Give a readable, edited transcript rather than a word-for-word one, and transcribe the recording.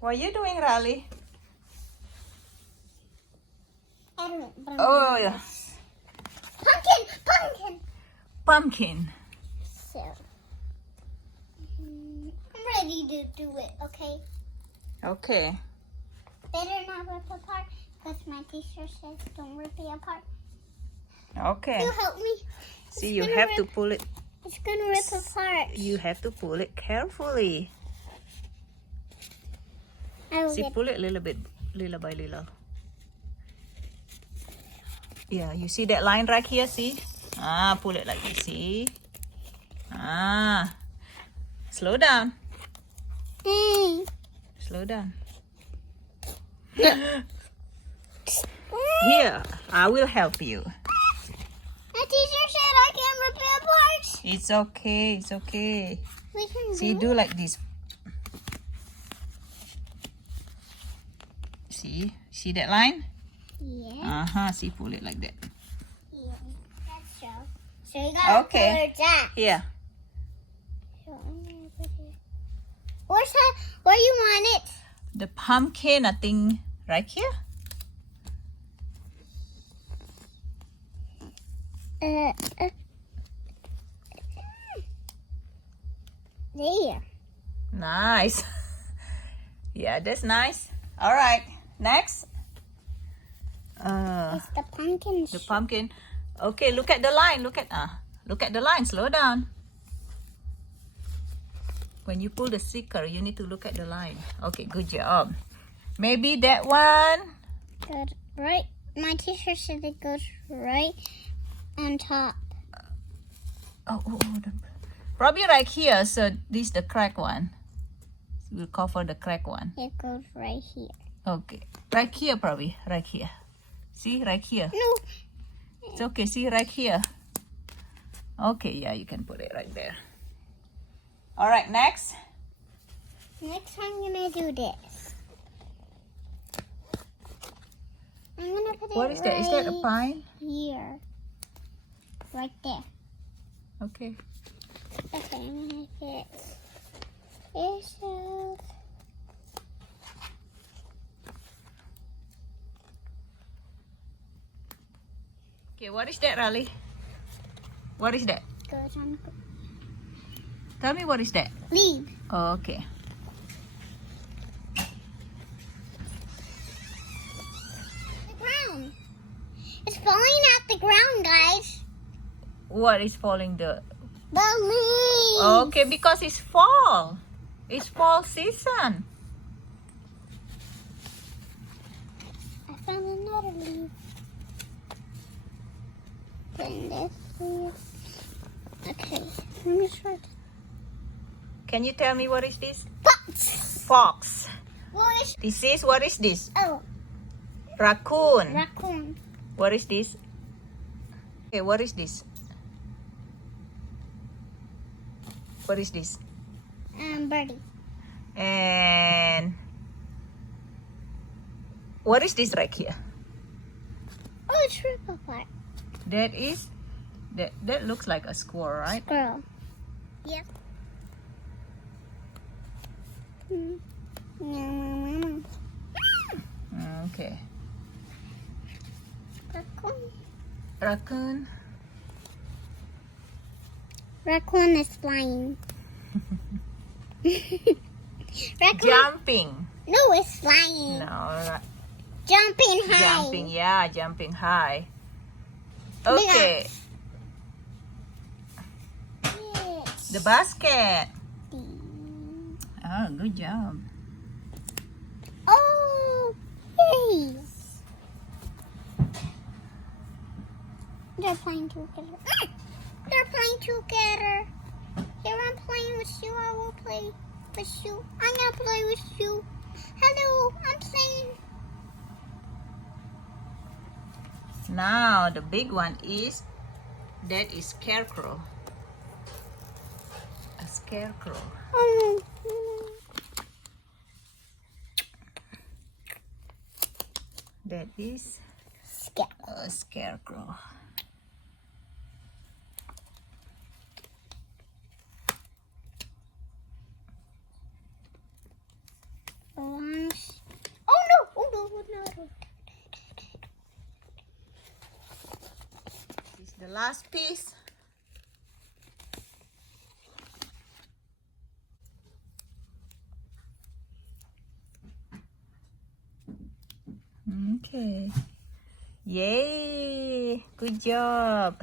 What are you doing, Riley? I don't know. Oh, yeah. Pumpkin! Pumpkin. So, I'm ready to do it, okay? Okay. Better not rip apart because my teacher says don't rip it apart. Okay. You help me. See, you have to pull it. It's gonna rip apart. You have to pull it carefully. I will See, get pull it a little bit, little by little. Yeah, you see that line right here, see? Ah, pull it like this, see? Ah. Slow down. Hey. Slow down. Here, I will help you. My teacher said I can't rip it apart. It's okay, it's okay. We can See, do like this. See that line? Yeah. Uh-huh, see, pull it like that. Yeah. That's so. So you gotta Okay. color that. Here. So I'm gonna put it. Where you want it? The pumpkin, I think, right here. There. Nice. Yeah, that's nice. All right, next. It's the pumpkin. The pumpkin. Okay, look at the line. Look at the line. Slow down. When you pull the sticker, you need to look at the line. Okay, good job. Maybe that one. Good. Right. My teacher said it goes right on top. Probably right here. So this is the crack one. We'll cover the crack one. It goes right here. Okay, right here probably. Right here. See, right here. No. It's okay. See, right here. Okay, yeah, you can put it right there. All right, next. Next I'm gonna do this. I'm gonna put What it is that? Is that a pine? here. Right there. Okay. Okay, I'm gonna get this out. Okay, what is that, Riley? What is that? Goes on Tell me what is that? lead. Oh, okay. The ground. It's falling at the ground, guys. What is falling the... The leaves. Okay, because it's fall. It's fall season. I found another leaf. Then this leaf. Okay, let me try. Can you tell me what is this? Fox. Fox. What is? What is this? Oh, Raccoon. raccoon. What is this? Okay, what is this? What is this? Birdie. And what is this right here? Oh, it's rip apart. That looks like a squirrel, right? Squirrel. Yep. Okay. Raccoon. Raccoon. Raccoon is flying. Raccoon. Jumping. No, it's flying. No, Jumping high. jumping. Yeah, jumping high. Okay. Yes. The basket. Oh, good job. Oh, hey. They're playing together. They're playing together. Here I'm playing with you. I will play with you. I'm gonna play with you. Hello, I'm playing. Now the big one is Scarecrow. A scarecrow. Oh. That is Scarecrow. a scarecrow. One, The last piece. Okay. Yay! Good job.